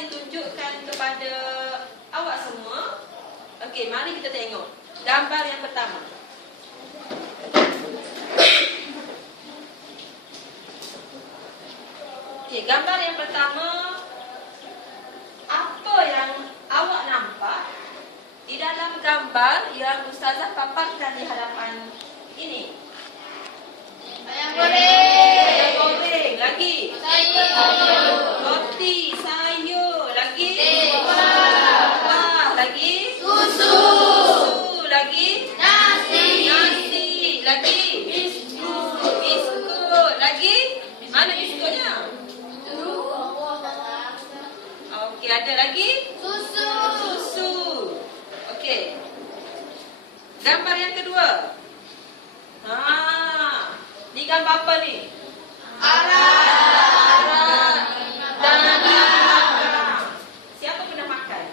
ditunjukkan kepada awak semua. Okey, mari kita tengok gambar yang pertama. Okey, gambar yang pertama, apa yang awak nampak di dalam gambar yang ustazah paparkan di hadapan ini? Ayam goreng. Ayam goreng. Lagi? Sayur. Roti, sayur. Lagi? Buah. Lagi? Susu. Susu. Lagi? Nasi. Nasi. Lagi? Biskut. Biskut. Lagi? Mana biskutnya? Okey, ada lagi? Susu. Susu. Okey. Gambar yang kedua. Ni gambar apa ni? Arang. Dan makan. Siapa pernah makan?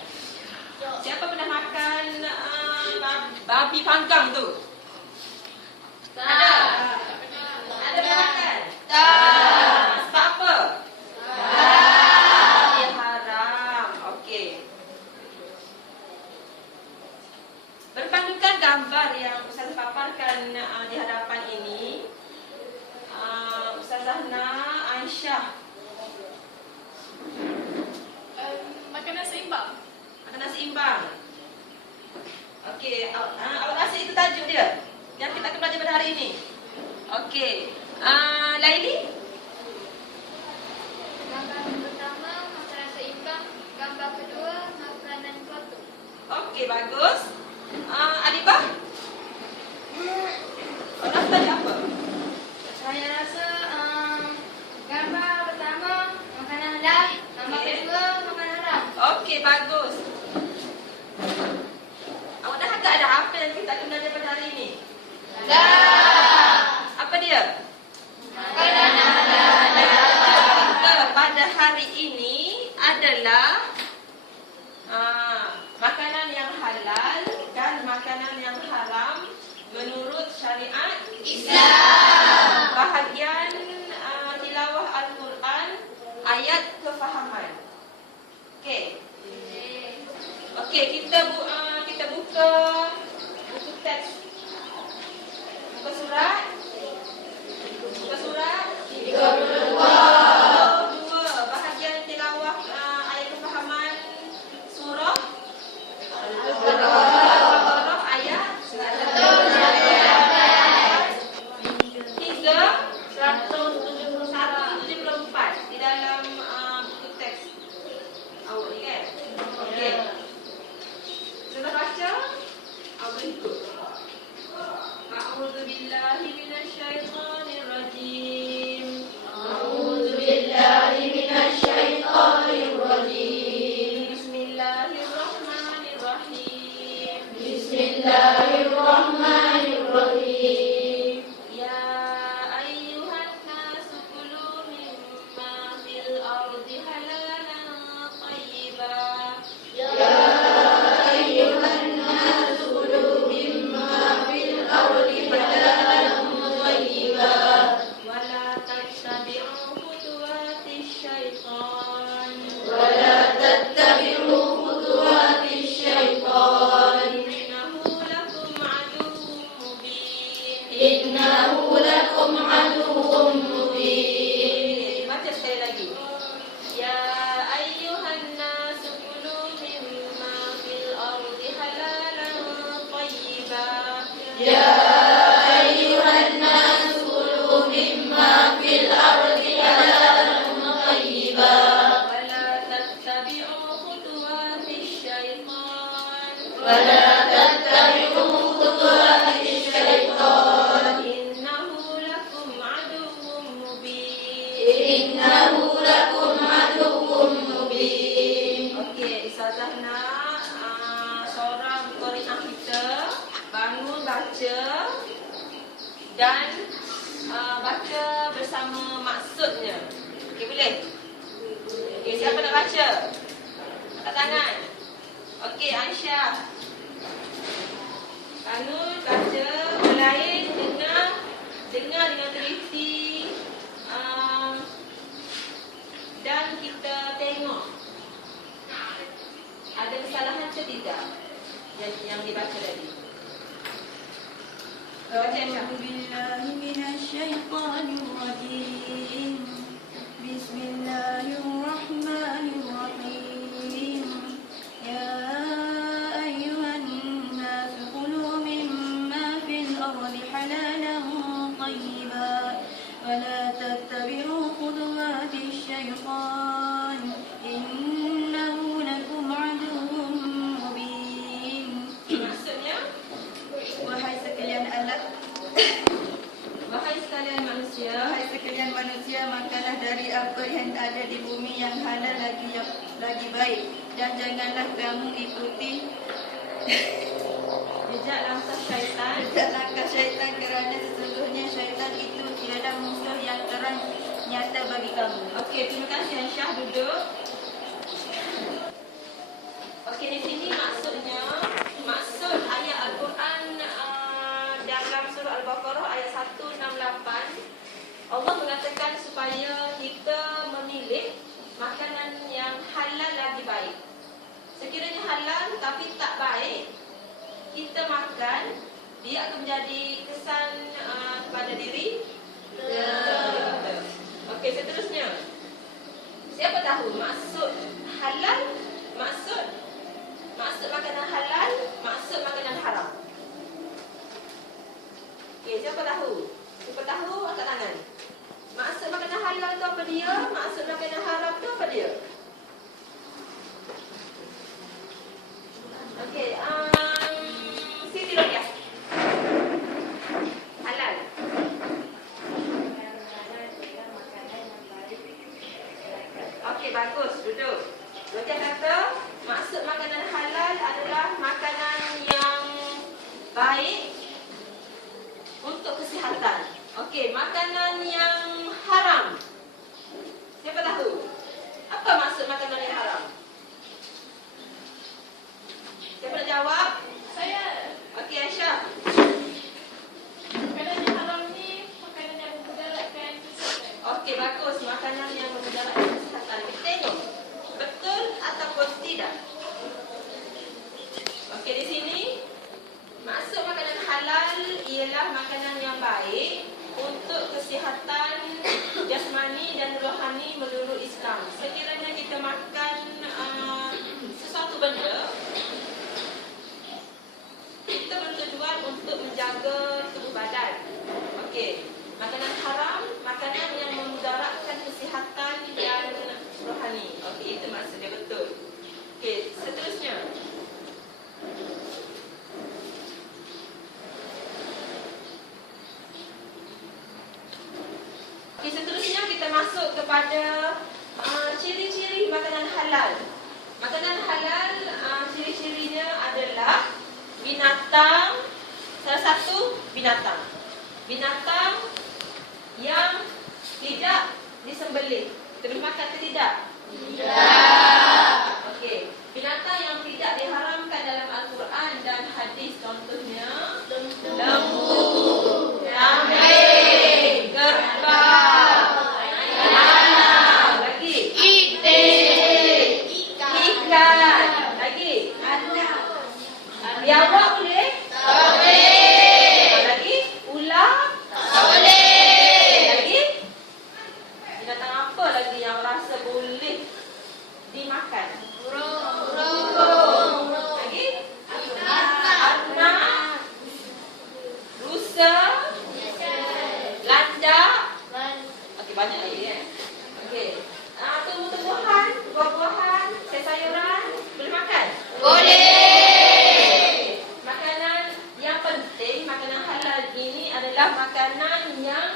Siapa pernah makan babi panggang tu? Ada? Ada pernah makan? Tak. Sebab apa? Haram. Dia haram. Okey. Berpandukan gambar yang Ustazah paparkan di hadapan ini, Ustazah Aisyah, Makanan seimbang. makanan seimbang. Okey, awak rasa itu tajuk dia yang kita akan belajar pada hari ini. Okey. Laili? Gambar pertama makanan seimbang. Gambar kedua makanan kotor. Okey, bagus. Adibah? Awak rasa tajuk apa? Saya rasa gambar pertama makanan halal. Gambar Okey. kedua makanan haram. Okey, bagus. Awak dah agak ada apa yang kita akan belajar pada hari ini? Dah. Apa dia? Makanan halal. Kita pada hari ini adalah makanan yang halal dan makanan yang haram menurut syariat Islam. Bahagian tilawah Al-Quran, ayat kefahaman. Okey. Okey, kita buka buku teks. Buka surat. Buka surat 32. Bahagian tilawah ayat kefahaman surah Al-Baqarah ayat 174 di dalam buku teks awak ni kan? Okey. Sudah baca? Awak boleh ikut. A'udzu billahi minasyaitonir rajim. A'udzu billahi minasyaitonir rajim. Bismillahirrahmanirrahim. Bismillahirrahmanirrahim. Ya ayyuhan nasu kulu mimma fil ardi halalan thayyiban. Ya ayyuhan nasu kulu mimma fil ardi halalan thayyiban. Wa la tattabi'u khutuwatis syaitan. Wa la tattabi'u khutuwatis syaitan. Innahu lakum aduwwun mubin. Innahu lakum aduwwun mubin. Baca sekali lagi. Ya ayyuhan nasu kulu mimma fil ardi halalan thayyiban. Ya ayyuhan nasu kulu mimma fil ardi halalan thayyiban. Wa la tattabi'u khutuwatis syaitan. Wa la tattabi'u khutuwatis syaitan. Innahu lakum aduwwun mubin. Innahu lakum aduwwun mubin. Okey, Ustazah seorang qari'ah kita bangun baca dan baca bersama maksudnya. Okey, boleh? Okey, siapa nak baca? Angkat tangan. Okey, Aisyah. Bangun baca, lain dengar dengan teliti dan kita tengok. Ada kesalahan ke tidak yang dibaca tadi? أعوذ بالله من الشيطان الرجيم بسم الله الرحمن الرحيم يا أيها الناس كلوا مما في الأرض حلالا طيبا ولا تتبعوا خطوات الشيطان إنه لكم عدو مبين. Maksudnya, Wahai sekalian alat, wahai sekalian manusia, wahai sekalian manusia, makanlah dari apa yang ada di bumi yang halal lagi baik, dan janganlah kamu ikuti jejak langkah syaitan. langkah syaitan, kerana sesungguhnya syaitan itu tiada musuh yang terang nyata bagi kamu. Okey, terima kasih Aisyah, duduk. Okey, di sini maksud ayat Al-Quran dalam surah Al-Baqarah ayat 168, Allah mengatakan supaya kita memilih makanan yang halal lagi baik. Sekiranya halal tapi tak baik, kita makan, dia akan menjadi kesan kepada diri. Okey, seterusnya. Siapa tahu maksud halal, maksud makanan halal, maksud makanan haram? Okey, siapa tahu? Siapa tahu angkat tangan. Maksud makanan halal tu apa dia? Maksud makanan haram tu apa dia? Okey, Siti Rokiah. Halal. Okey, bagus, duduk. Rokiah kata maksud makanan halal adalah makanan yang baik untuk kesihatan. Okey, makanan yang haram. Siapa tahu? Apa maksud makanan yang haram? Siapa nak jawab? Saya. Okey, Aisyah. Makanan yang haram ni makanan yang memudaratkan kesihatan. Okey, bagus. Makanan yang memudaratkan kesihatan. Kita tengok. Betul ataupun tidak? Okey, di sini maksud makanan halal ialah makanan yang baik untuk kesihatan jasmani dan rohani menurut Islam. Sekiranya kita makan sesuatu benda, kita bertujuan untuk menjaga tubuh badan. Okey, makanan haram, makanan yang memudaratkan kesihatan dan rohani. Okey, itu maksudnya betul. Okey, seterusnya. Okey, seterusnya kita masuk kepada ciri-ciri makanan halal. Makanan halal, ciri-cirinya adalah binatang, salah satu binatang. Binatang yang tidak disembelih. Kita boleh makan ke tidak? Tidak. Okey. Binatang yang tidak diharamkan dalam Al-Quran dan hadis, contohnya lembu, kambing, kerbau, ayam, lagi ikan, lagi biawak boleh? Lagi ular? Lagi binatang apa lagi yang rasa boleh dimakan? Burung. Lagi? Anak. Rusa. Landak. Okey, banyak lagi ya. Okey. Tumbuh-tumbuhan, buah-buahan, sayur-sayuran boleh makan? Boleh. Makanan yang penting, makanan halal ini adalah makanan yang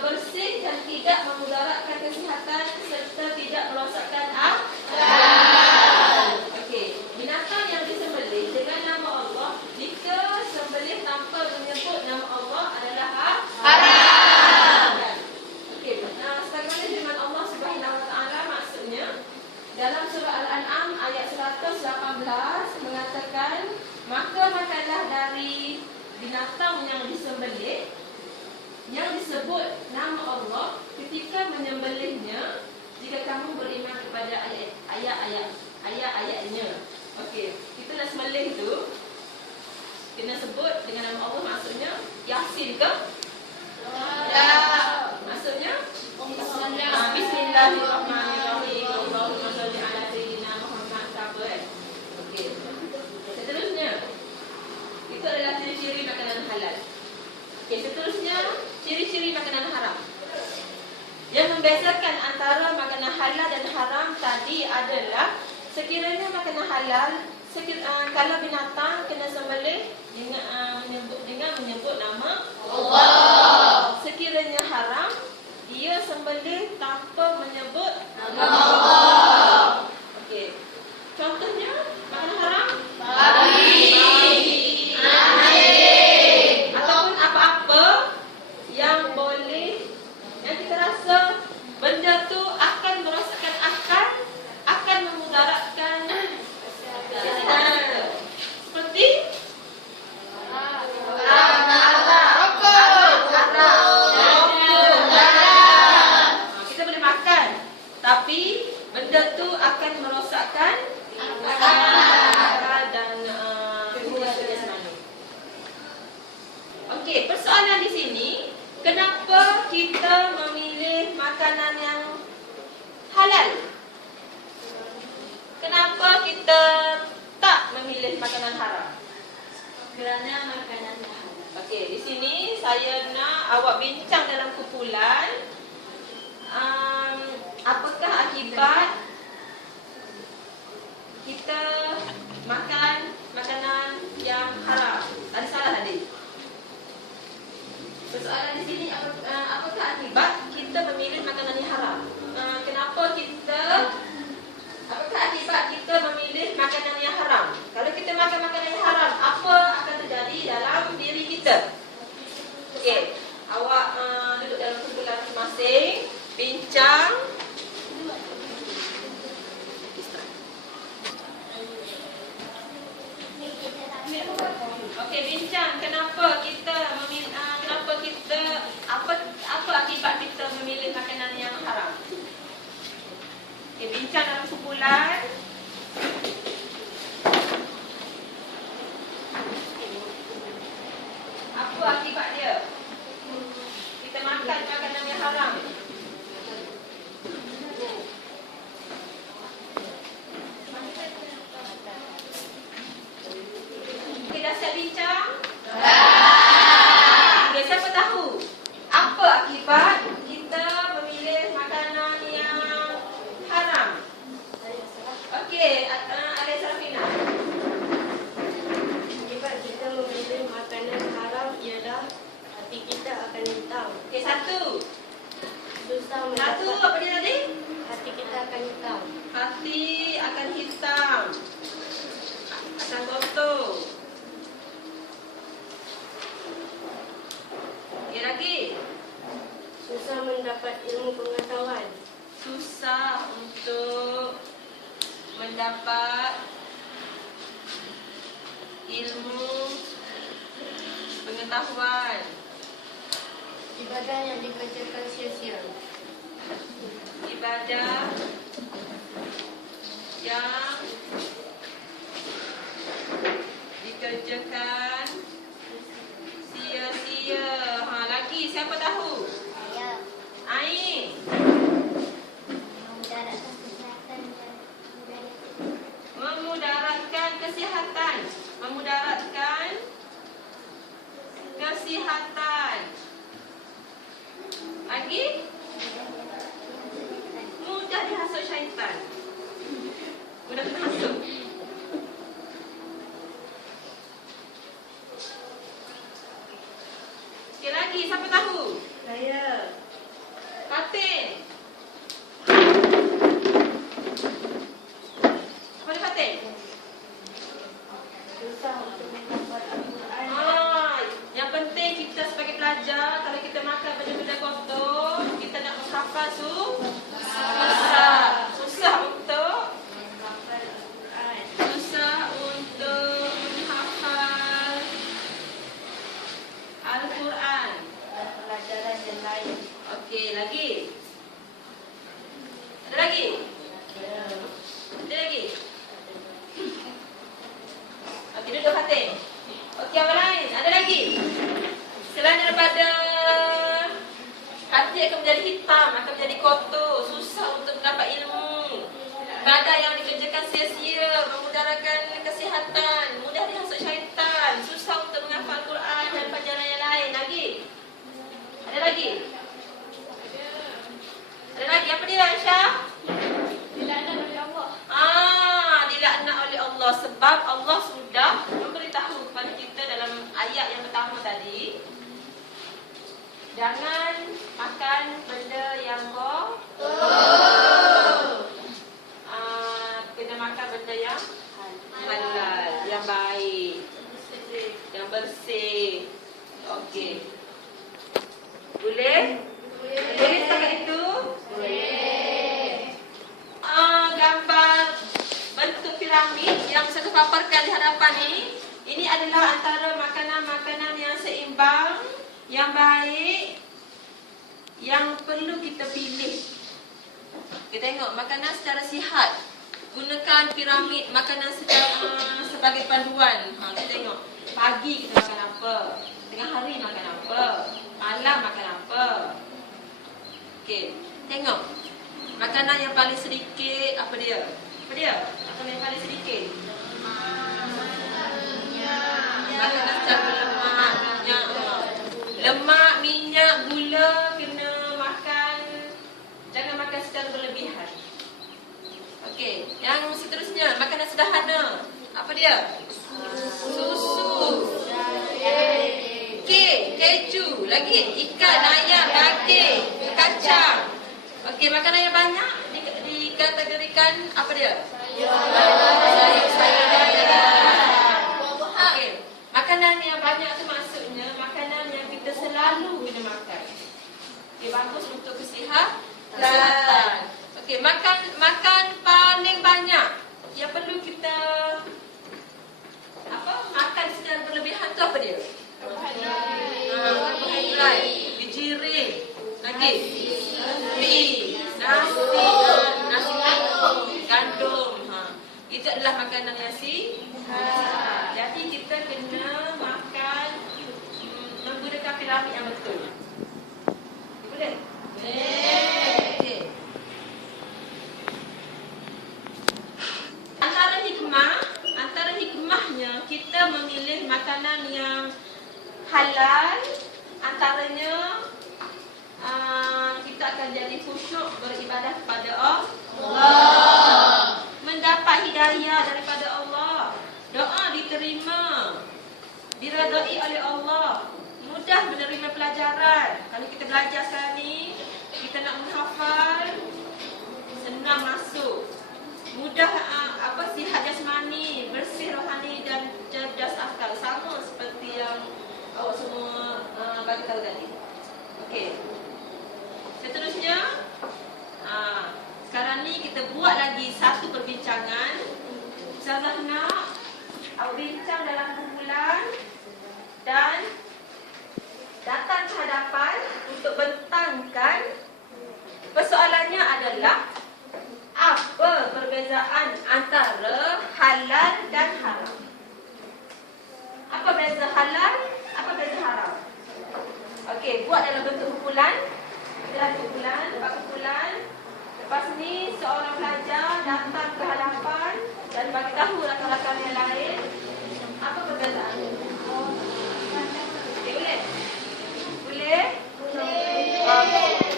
bersih dan tidak memudaratkan kesihatan serta tidak merosakkan akal. Okey, binatang yang disembelih dengan nama Allah, jika sembelih tanpa menyebut nama Allah adalah haram. Okey, sebagaimana firman Allah Subhanahu Wa Taala, maksudnya dalam surah Al-An'am ayat 118 mengatakan, maka makanlah dari binatang yang disembelih yang disebut nama Allah ketika menyembelihnya, jika kamu beriman kepada ayat-ayatnya. sembelih tu kena sebut dengan nama Allah, maksudnya Yasin ke? Maksudnya Bismillahirrahmanirrahim. Allahumma shalli ala sayyidina Muhammad sabar. Okey. Seterusnya itu adalah ciri-ciri makanan halal. Okey, seterusnya ciri-ciri makanan haram. Yang membezakan antara makanan halal dan haram tadi adalah sekiranya makanan halal, kalau binatang kena sembelih dengan menyebut nama Allah. Sekiranya haram, dia sembelih tanpa menyebut nama Allah. Okey. Contohnya makanan haram? Babi, anjing, ataupun apa-apa yang boleh, yang kita rasa benda tu akan merosakkan akal, akan memudaratkan kesehatan kita. Seperti kita boleh makan, tapi benda tu akan merosakkan akal dan jasmani. Okey, persoalan di sini, kenapa kita memilih makanan yang halal? Kenapa kita tak memilih makanan haram? Kerana makanan halal. Okey, di sini saya nak awak bincang dalam kumpulan. Apakah akibat kita makan makanan yang haram? Ada salah tadi? Persoalan di sini, apakah akibat kita memilih makanan yang haram? Apakah akibat kita memilih makanan yang haram? Kalau kita makan makanan yang haram, apa akan terjadi dalam diri kita? Okey, awak duduk dalam kumpulan masing-masing, bincang. Okey, bincang kenapa kita apa akibat kita memilih makanan yang haram. Okey, bincang dalam kumpulan. Apa akibat dia? Kita makan makanan yang haram. Okey, dah siap bincang? Okey, siapa tahu apa akibat kita memilih makanan yang haram? Okey, Alaihi Sarafina. Akibat kita memilih makanan haram ialah hati kita akan hitam. Okey, satu. Susah Satu, mendapat. apa dia tadi? Hati kita akan hitam. Hati akan hitam, akan kotor. Okey, lagi. Susah mendapat ilmu pengetahuan. Susah untuk mendapat ilmu pengetahuan. Ibadah yang dikerjakan sia-sia. Ibadah yang dikerjakan sia-sia. Lagi siapa tahu? Saya Ain. memudaratkan kesehatan dan Memudaratkan kesihatan. Memudaratkan kesihatan. Lagi? Mudah dihasut syaitan. Mudah kena hasut. Sikit lagi, siapa tahu? Saya. Fatin. Apa dia Fatin? Susah untuk mendapat Al-Quran. Yang penting kita sebagai pelajar, kalau kita makan benda-benda kotor, kita nak menghafal susah untuk Aisyah? Dilaknat oleh Allah. Dilaknat oleh Allah sebab Allah sudah memberitahu kepada kita dalam ayat yang pertama tadi, jangan makan benda yang kena makan benda yang halal, yang baik, yang bersih. Okey. Boleh? Boleh setakat itu? Gambar bentuk piramid yang saya paparkan di hadapan ini adalah antara makanan-makanan yang seimbang, yang baik, yang perlu kita pilih. Kita tengok makanan secara sihat. Gunakan piramid makanan sebagai panduan. Kita tengok pagi kita makan apa, tengah hari makan apa, malam makan apa. Okey, tengok makanan yang paling sedikit apa dia? Apa dia? Makanan yang paling sedikit. Makanan secara lemak, minyak. Lemak, minyak, gula kena makan. Jangan makan secara berlebihan. Okey, yang seterusnya makanan sederhana. Apa dia? Susu. Kek, keju, lagi ikan, ayam, daging, kacang. Okey, makanan yang banyak dikategorikan apa dia? Sayur-sayuran. Okey, makanan yang banyak tu maksudnya makanan yang kita selalu kena makan. Okey, bagus untuk kesihatan. Okey, makan paling banyak yang perlu kita makan secara berlebihan tu apa dia? Karbohidrat, bijirin, lagi nasi gandum. Itu adalah makanan yang sihat. Jadi kita kena makan menggunakan piramid yang betul. Boleh? Okey. Antara hikmahnya kita memilih makanan yang halal, antaranya kita akan jadi khusyuk beribadah kepada Allah, mendapat hidayah daripada Allah, doa diterima, diredai oleh Allah, mudah menerima pelajaran. Kalau kita belajar sekarang ni, kita nak menghafal, senang masuk, mudah sihat jasmani, bersih rohani dan cerdas akal, sama seperti yang awak semua bagi tahu tadi. Okey. Seterusnya, sekarang ni kita buat lagi satu perbincangan. Ustazah nak awak bincang dalam kumpulan dan datang ke hadapan untuk bentangkan. Persoalannya adalah apa perbezaan antara halal dan haram? Apa beza halal? Apa beza haram? Okey, buat dalam bentuk kumpulan. Kita ada kumpulan, 4 kumpulan. Lepas ni seorang pelajar datang ke hadapan dan bagi tahu rakan-rakan yang lain apa perbezaan. Okey, boleh? Boleh? Boleh.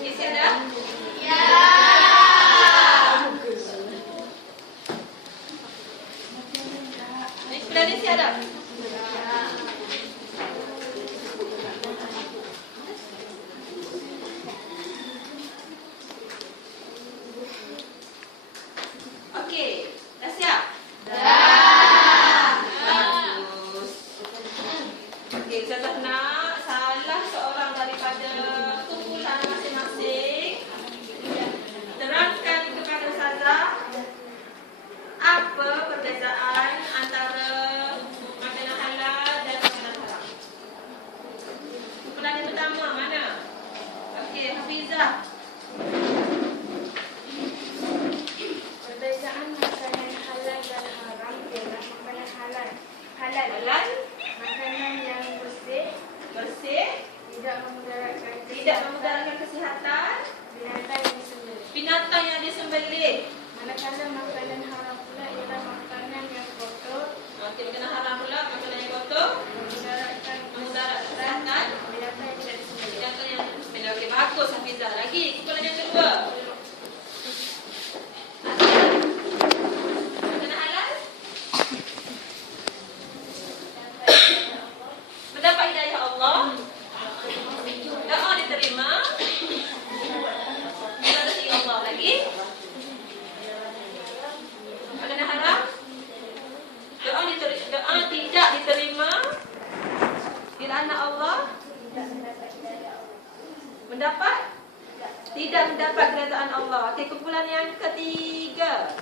Isi ada? Ya. Sebelah ni isi ada? Okey, dah siap? Dah. Bagus. Okey, saya nak salah seorang daripada kumpulan masing-masing terangkan kepada Ustazah apa perbezaan antara makanan disembelih. Manakala makanan haram pula ialah makanan yang kotor, Okey, makanan haram pula makanan yang kotor, memudaratkan memudaratkan binatang yang tidak disembelih. binatang yang disembelih. Okey, bagus Hafizah. Lagi kumpulan yang kedua. Makanan halal mendapat hidayah Allah. Doa diterima. Kita rezeki Allah lagi. Makanan haram. Doa tidak diterima. Dilaknat Allah. Mendapat? Tidak mendapat kerajaan Allah. Okey, kumpulan yang ketiga.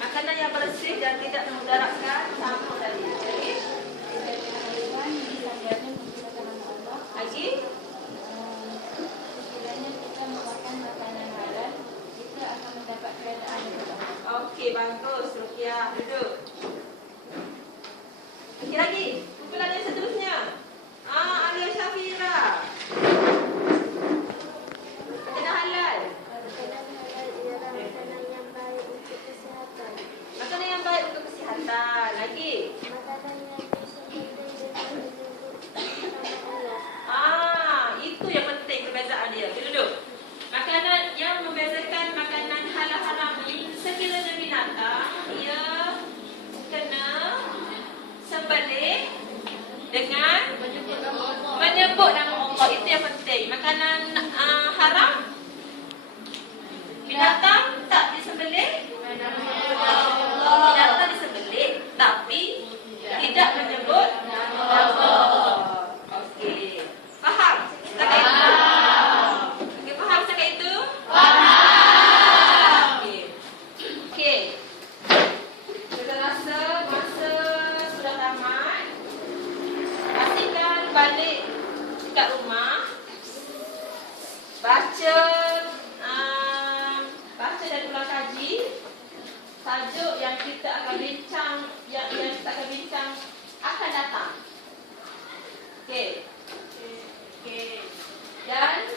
Makanan yang bersih dan tidak memudaratkan. Sama tadi. Okey. Lagi? Okey, bagus. Rukiah, duduk. Okey, lagi. Kumpulan yang seterusnya. Alia Syafira. Makanan halal. Makanan yang baik untuk kesihatan. Lagi. Itu yang penting perbezaan dia. Okey, duduk. Makanan yang membezakan makanan halal haram ini, sekiranya binatang, ia kena sembelih dengan menyebut nama Allah. Itu yang penting. Makanan haram, binatang tak disembelih. Binatang disembelih, tapi tidak menyebut nama Allah. Okey. Faham? Setakat itu? Okey, faham setakat itu? Faham. Okey. Saya rasa masa sudah tamat. Pastikan balik dekat rumah. Baca dan ulang kaji tajuk yang kita akan bincang, yang kita akan bincang akan datang. Okey. Dan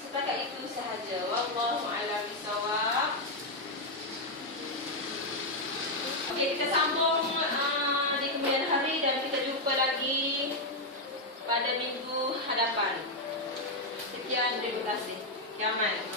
setakat itu sahaja. Wallahu a'lam bishawab. Okey, kita sambung di kemudian hari dan kita jumpa lagi pada minggu hadapan. Sekian, terima kasih. Kiamat.